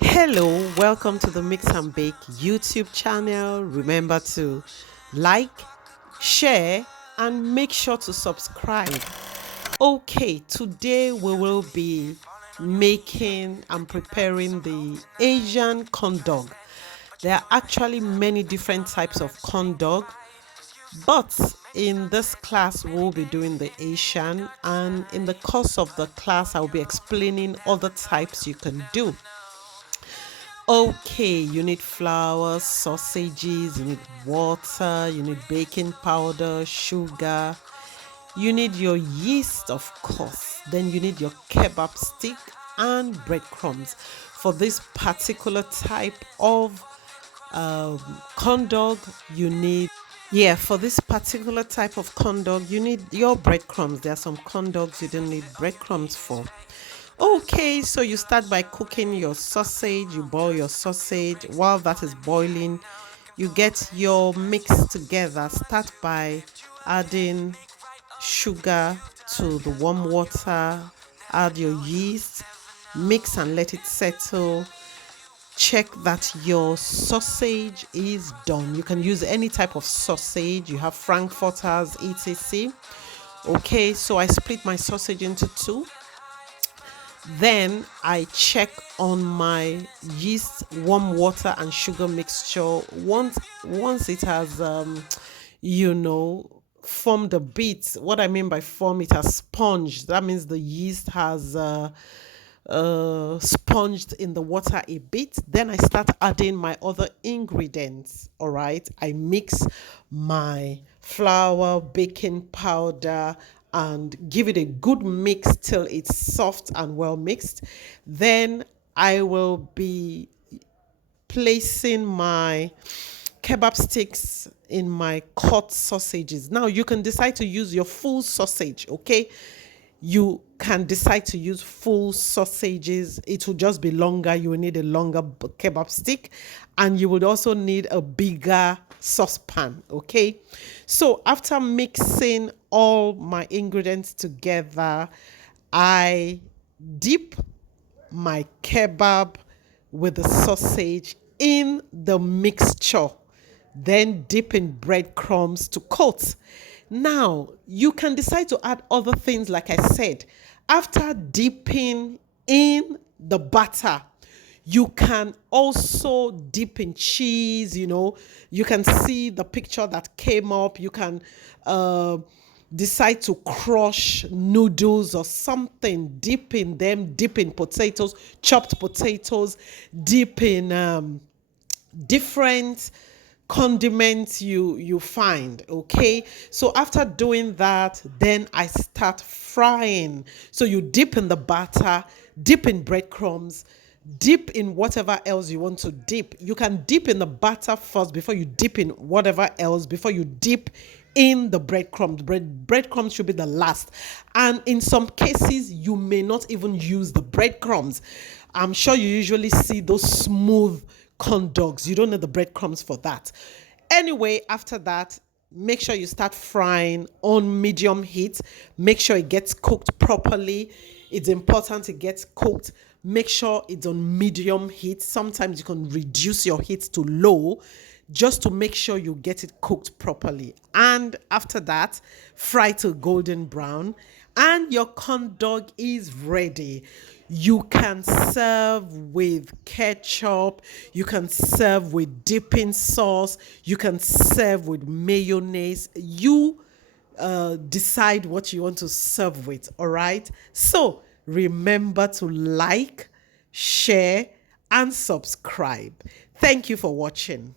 Hello, welcome to the Mix and Bake YouTube channel. Remember to like, share, and make sure to subscribe. Okay, today we will be making and preparing the Asian corn dog. There are actually many different types of corn dog, but in this class we'll be doing the Asian, and in the course of the class I'll be explaining other types you can do. Okay, you need flour, sausages, you need water, you need baking powder, sugar, you need your yeast, of course, then you need your kebab stick and breadcrumbs. For this particular type of corn dog, you need, yeah, for this particular type of corn dog, you need your breadcrumbs. There are some corn dogs you don't need breadcrumbs for. Okay, so you start by cooking your sausage, you boil your sausage. While that is boiling, you get your mix together. Start by adding sugar to the warm water, add your yeast, mix and let it settle. Check that your sausage is done. You can use any type of sausage. You have frankfurters, etc. Okay, so I split my sausage into two. Then I check on my yeast, warm water, and sugar mixture. Once it has, formed a bit. What I mean by form, it has sponged. That means the yeast has sponged in the water a bit. Then I start adding my other ingredients. All right, I mix my flour, baking powder, and give it a good mix till it's soft and well mixed. Then I will be placing my kebab sticks in my cut sausages. Now you can decide to use your full sausage, okay? You can decide to use full sausages. It will just be longer. You will need a longer kebab stick, and you would also need a bigger saucepan, okay? So after mixing all my ingredients together, I dip my kebab with the sausage in the mixture, then dip in breadcrumbs to coat. Now, you can decide to add other things, like I said. After dipping in the batter, you can also dip in cheese. You can see the picture that came up. You can decide to crush noodles or something, dip in them, dip in potatoes, chopped potatoes, dip in different condiments you find. Okay, so after doing that, then I start frying. So you dip in the batter, dip in breadcrumbs, dip in whatever else you want to dip. You can dip in the batter first before you dip in whatever else, before you dip in the breadcrumbs. Breadcrumbs should be the last. And in some cases, you may not even use the breadcrumbs. I'm sure you usually see those smooth corn dogs. You don't need the breadcrumbs for that. Anyway, after that, make sure you start frying on medium heat. Make sure it gets cooked properly. It's important it gets cooked. Make sure it's on medium heat. Sometimes you can reduce your heat to low just to make sure you get it cooked properly. And after that, fry to golden brown, and your corn dog is ready. You can serve with ketchup, you can serve with dipping sauce, you can serve with mayonnaise. You decide what you want to serve with, all right? So remember to like, share, and subscribe. Thank you for watching.